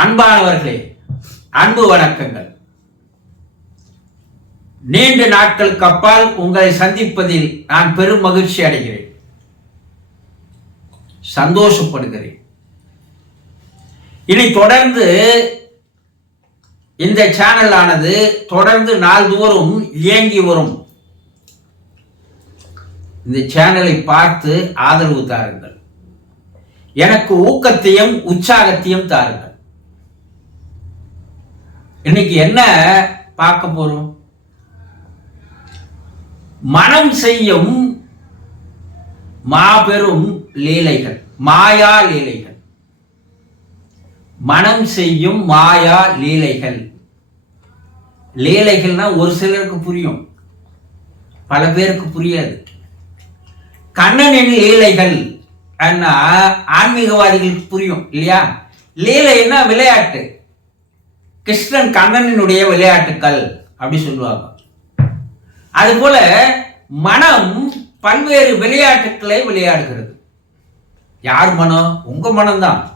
அன்பானவர்களே அன்பு வணக்கங்கள். நீண்ட நாட்களுக்கு அப்பால் உங்களை சந்திப்பதில் நான் பெரும் மகிழ்ச்சி அடைகிறேன். சந்தோஷப்படுகிறேன். இனி தொடர்ந்து இந்த சேனல் ஆனது தொடர்ந்து நாள்தோறும் இயங்கி வரும். இந்த சேனலை பார்த்து ஆதரவு தாருங்கள். எனக்கு ஊக்கத்தையும் உற்சாகத்தையும் தாருங்கள். இன்னைக்கு என்ன பார்க்க போறோம்? மனம் செய்யும் மாபெரும் லீலைகள் மாயா லீலைகள். மனம் செய்யும் மாயா லீலைகள். லீலைகள்னா ஒரு சிலருக்கு புரியும் பல பேருக்கு புரியாது. கண்ணனின் லீலைகள் ஆன்மீகவாதிகளுக்கு புரியும் இல்லையா? லீலைன்னா விளையாட்டு. கிருஷ்ணன் கண்ணனினுடைய விளையாட்டுக்கள் அப்படி சொல்லுவாங்க. அதுபோல மனம் பல்வேறு விளையாட்டுக்களை விளையாடுகிறது. யார் மனம்? உங்க மனம்தான்.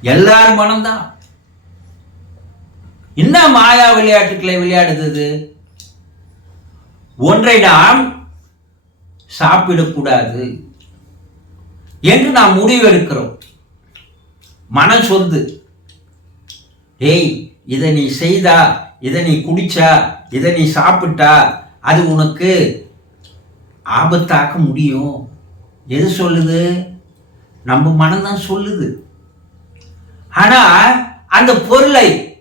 எல்லார் மனம்தான். என்ன மாயா விளையாட்டுக்களை விளையாடுது ஒன்றை நாம் சாப்பிடக்கூடாது என்று நாம் முடிவெடுக்கிறோம். மனம் சொந்து. ஏய் இதை நீ செய்தா இதை நீ குடிச்சா இதை நீ சாப்பிட்டா அது உனக்கு ஆபத்தாக்க முடியும். எது சொல்லுது? நம்ம மனம்தான் சொல்லுது. ஆனா அந்த பொருளை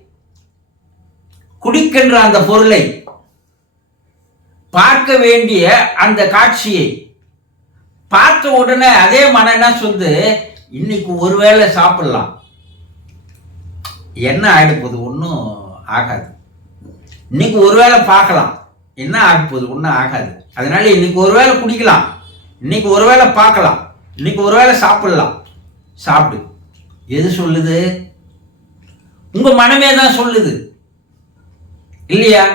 குடிக்கின்ற அந்த பொருளை பார்க்க வேண்டிய அந்த காட்சியை பார்த்த உடனே அதே மனம் என்ன சொல்லுது? இன்னைக்கு ஒருவேளை சாப்பிடலாம். என்ன ஆகிடுப்போது ஒன்றும் ஆகாது. இன்னைக்கு ஒருவேளை பார்க்கலாம். என்ன ஆகப்போகுது ஒன்றும் ஆகாது. அதனால இன்னைக்கு ஒருவேளை குடிக்கலாம். இன்னைக்கு ஒருவேளை பார்க்கலாம். இன்னைக்கு ஒருவேளை சாப்பிடலாம். சாப்பிடு. எது சொல்லுது? உங்கள் மனமே தான் சொல்லுது. இல்லையா?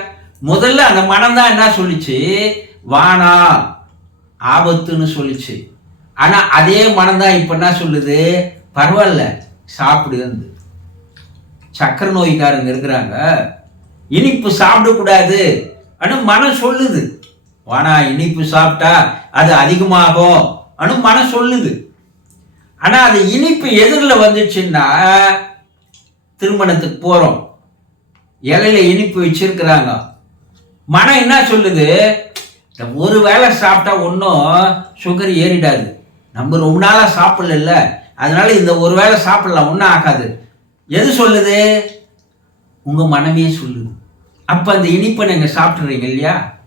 முதல்ல அந்த மனம் தான் என்ன சொல்லிச்சு? வானா ஆபத்துன்னு சொல்லிச்சு. ஆனால் அதே மனம் தான் இப்போ என்ன சொல்லுது? பரவாயில்ல. சாப்பிடுன்னு சக்கரை நோய்க்காரங்க இருக்கிறாங்க. இனிப்பு சாப்பிடக்கூடாது. அனு மனம் சொல்லுது. ஆனா இனிப்பு சாப்பிட்டா அது அதிகமாகும். அனு மனம் சொல்லுது. ஆனா அது இனிப்பு எதிரில் வந்துச்சுன்னா திருமணத்துக்கு போறோம். இலையில இனிப்பு வச்சிருக்கிறாங்க. மனம் என்ன சொல்லுது? இந்த ஒரு வேளை சாப்பிட்டா ஒன்றும் சுகர் ஏறிடாது. நம்ம ரொம்ப நாளாக சாப்பிடல அதனால இந்த ஒரு வேளை சாப்பிடலாம். ஒன்றும் ஆகாது. எது சொல்லுது? உங்க மனமே சொல்லுது. அப்போ அந்த இனிப்பை நீங்கள் சாப்பிட்றீங்க இல்லையா?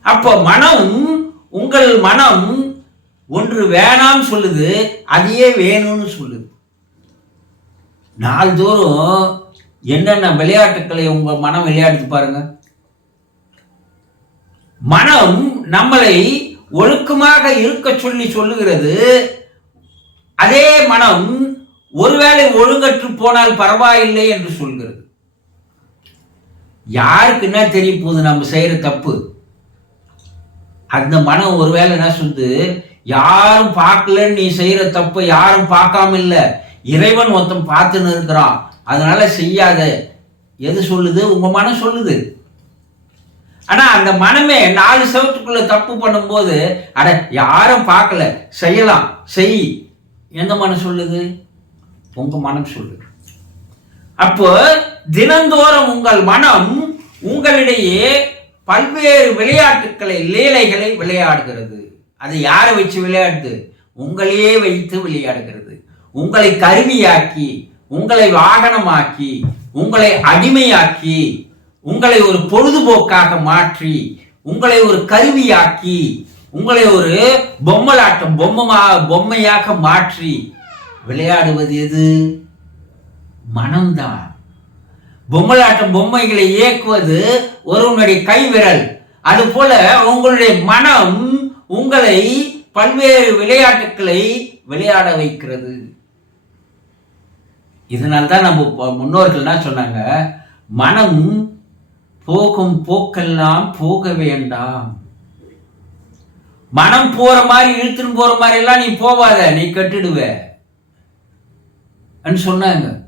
அப்போ மனம் உங்கள் மனம் ஒன்று வேணாம்னு சொல்லுது அதையே வேணும்னு சொல்லுது. நாள்தோறும் என்னென்ன விளையாட்டுக்களை உங்க மனம் விளையாடுது பாருங்க. மனம் நம்மளை ஒழுக்கமாக இருக்க சொல்லி சொல்லுகிறது. அதே மனம் ஒருவேளை ஒழுங்கற்று போனால் பரவாயில்லை என்று சொல்கிறது. யாருக்கு என்ன தெரிய போகுது நம்ம செய்யற தப்பு? அந்த மனம் ஒருவேளை என்ன சொல்லுது? யாரும் பார்க்கலன்னு நீ செய்யற தப்பு யாரும் பார்க்காம இல்ல. இறைவன் ஒருத்தன் பார்த்துன்னு இருக்கிறான். அதனால செய்யாத. எது சொல்லுது? உங்க மனம் சொல்லுது. ஆனா அந்த மனமே நாலு செவத்துக்குள்ள தப்பு பண்ணும்போது அட யாரும் பார்க்கல. செய்யலாம். செய். எந்த மனம் சொல்லுது? உங்க மனம் சொல்லுது. அப்போ தினந்தோறும் உங்கள் மனம் உங்களிடையே பல்வேறு விளையாட்டுக்களை லீலைகளை விளையாடுகிறது. அது யாரை வச்சு விளையாடுது? உங்களையே வைத்து விளையாடுகிறது. உங்களை கருவியாக்கி உங்களை வாகனமாக்கி உங்களை அடிமையாக்கி உங்களை ஒரு பொழுதுபோக்காக மாற்றி உங்களை ஒரு கருவியாக்கி உங்களை ஒரு பொம்மலாட்டம் பொம்மைமா பொம்மையாக மாற்றி விளையாடுவது எது? மனம்தான். பொம்மலாட்டம் பொம்மைகளை இயக்குவது ஒருவனுடைய கைவிரல். அது போல உங்களுடைய மனம் உங்களை பல்வேறு விளையாட்டுக்களை விளையாட வைக்கிறது. இதனால தான் நம்ம முன்னோர்கள் என்ன சொன்னாங்க மனம் போகும் போக்கெல்லாம் போக வேண்டாம். மனம் போற மாதிரி இழுத்துன்னு போற மாதிரி எல்லாம் நீ போவாத நீ கட்டிடுவே. சொன்னாங்க.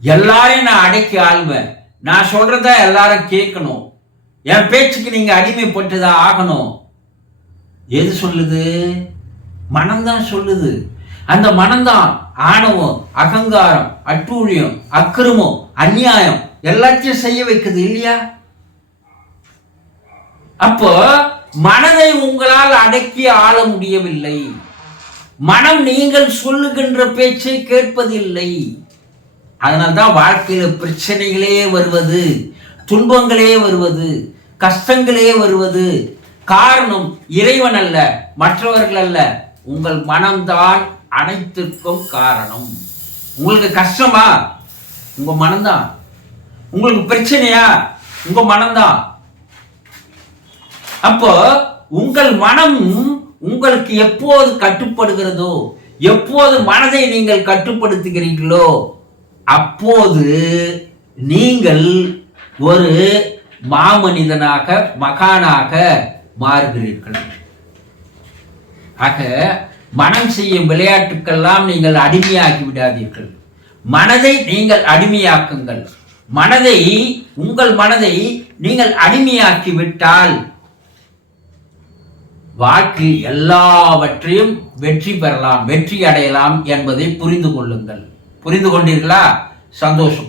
எல்லாரையும் நான் அடக்கி ஆள்வேன். நான் சொல்றத எல்லாரும் கேட்கணும். என் பேச்சுக்கு நீங்க அடிமைப்பட்டுதான் ஆகணும். எது சொல்லுது? மனம்தான் சொல்லுது. அந்த மனம்தான் ஆணவம் அகங்காரம் அட்டூழியம் அக்கிரமம் அந்நியாயம் எல்லாத்தையும் செய்ய வைக்குது இல்லையா? அப்போ மனதை உங்களால் அடக்கி ஆள முடியவில்லை. மனம் நீங்கள் சொல்லுகின்ற பேச்சை கேட்பதில்லை. அதனால்தான் வாழ்க்கையில பிரச்சனைகளே வருவது துன்பங்களே வருவது கஷ்டங்களே வருவது காரணம் இறைவன் அல்ல மற்றவர்கள் அல்ல. உங்கள் மனம்தான் அனைத்திற்கும் காரணம். உங்களுக்கு கஷ்டமா? உங்க மனம்தான். உங்களுக்கு பிரச்சனையா? உங்க மனம்தான். அப்போ உங்கள் மனம் உங்களுக்கு எப்போது கட்டுப்படுகிறதோ எப்போது மனதை நீங்கள் கட்டுப்படுத்துகிறீர்களோ அப்போது நீங்கள் ஒரு மாமனிதனாக மகானாக மாறுகிறீர்கள். ஆக மனம் செய்யும் விளையாட்டுக்கெல்லாம் நீங்கள் அடிமையாக்கி விடாதீர்கள். மனதை நீங்கள் அடிமையாக்குங்கள். மனதை உங்கள் மனதை நீங்கள் அடிமையாக்கி விட்டால் வாழ்க்கையில் எல்லாவற்றையும் வெற்றி பெறலாம் வெற்றி அடையலாம் என்பதை புரிந்து கொள்ளுங்கள். புரிந்து கொண்டீர்களா? சந்தோஷம்.